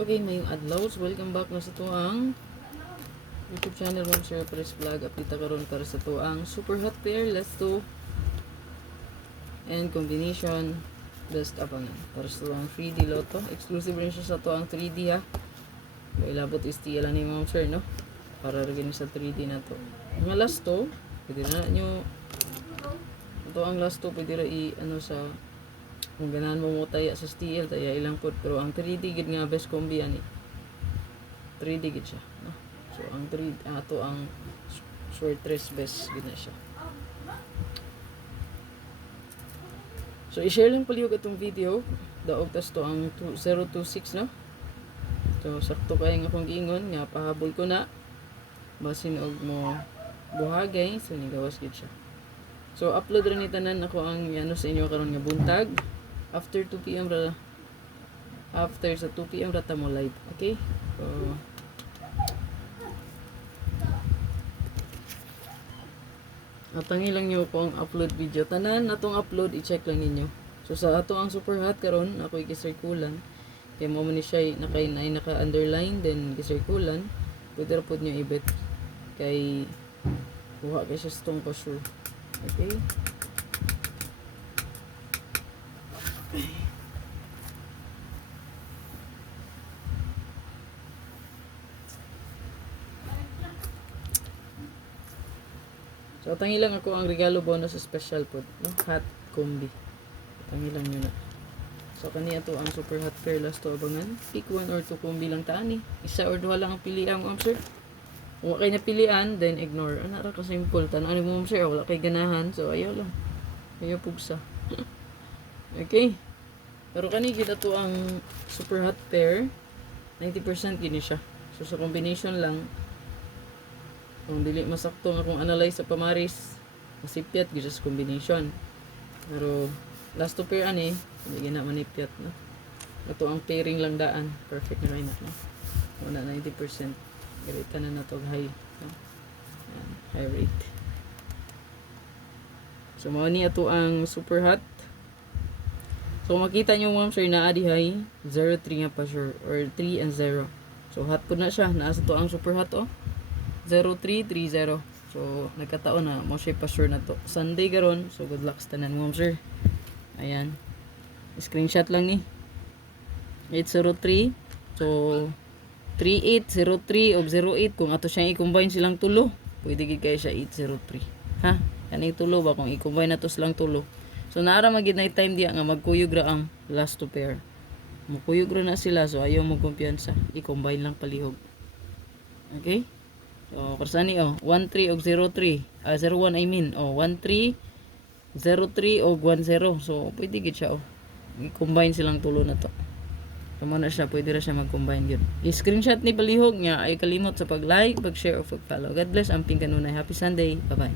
Okay, mayong adlaw. So, welcome back na sa tuang YouTube channel ng Sir Press Vlog. Update karon para sa tuang super hot pair. Let's do and combination best abangan para sa tuang 3D Lotto. Exclusive rin siya sa tuang 3D ha. Ilabot is tiya lang ni Ma'am Sir, no? Para rin sa 3D na to. Mga last to, pwede na nyo ito ang last to, pwede na ano sa kung ganahan mo mo taya sa steel taya ilang pod, pero ang 3D gid nga best combi ani 3D gid siya, no? So ang 3 ato ang short dress best gid na siya. So i-share lang palihog itong video daog tas to ang 026, no? So sakto kay nga akong giingon nga pahabol ko na basin og mo buhagay, so nigawas gid siya. So upload rin ni tanan ako ang ano sa inyo karon nga buntag after 2 PM ra, after sa 2 PM ra ta mo live, okay? So atangi lang niyo ko ang upload video tanan natong upload, i-check lang ninyo. So sa ato ang super hot karon ako i-circulan kay mo ni siya naka underline then i-circulan, pwede ra pud niyo ibet kay buha kay siya stong pa sure. Okay? So, tangi lang ako ang regalo bonus special po, no? Hot combi. Tangi lang yun na. So, kaniya to ang super hot pair last to abangan. Pick 1 or 2 combi lang taan eh. Isa or 2 lang ang pilihan mo, sir. Kung wala kayo napilian, then ignore. Ano ra ka simple. Tanong mo, sir, wala kayo ganahan. So, ayaw lang. Ayaw pugsa. Okay. Pero kani kita to ang super hot pair. 90% gini siya. So, sa combination lang, kung dili masakto nga kung analyze sa pamaris, masipyat gid sa combination. Pero last to pair ani, hindi gina manipyat, no? Ito ang pairing lang daan, perfect na lineup, no? Wala 90%. Garita na nato high, no? Ayan, high rate. So mao ni ato ang super hot. So makita nyo ma'am sir na adi high 03 nga pa sure or 3 and 0. So hot po na siya, naa sa to ang super hot, oh. 0330. So, nagkataon na mo siya pa-sure na to. Sunday garon. So, good luck sa tanan mo, sir. Ayan. Screenshot lang ni. 803. So, 3803 o 08. Kung ato siyang i-combine silang tulo, pwede gid kay siya 803. Ha? Kaning tulo ba? Kung i-combine na to silang tulo. So, naara magid na time diya nga magkuyog ra ang last two pair. Magkuyog ra na sila. So, ayaw mo kumpiyansa. I-combine lang palihog. Okay? So, karsani, 13 og 03. 01 I mean. 13, 03 og 10. So, pwede gid siya, i-combine silang tulo na to. Kamo na siya, pwede ra siya mag-combine yun. I-screenshot ni palihog niya, ay kalimot sa pag-like, pag-share, o pag-follow. God bless, amping kanunay. Happy Sunday. Bye-bye.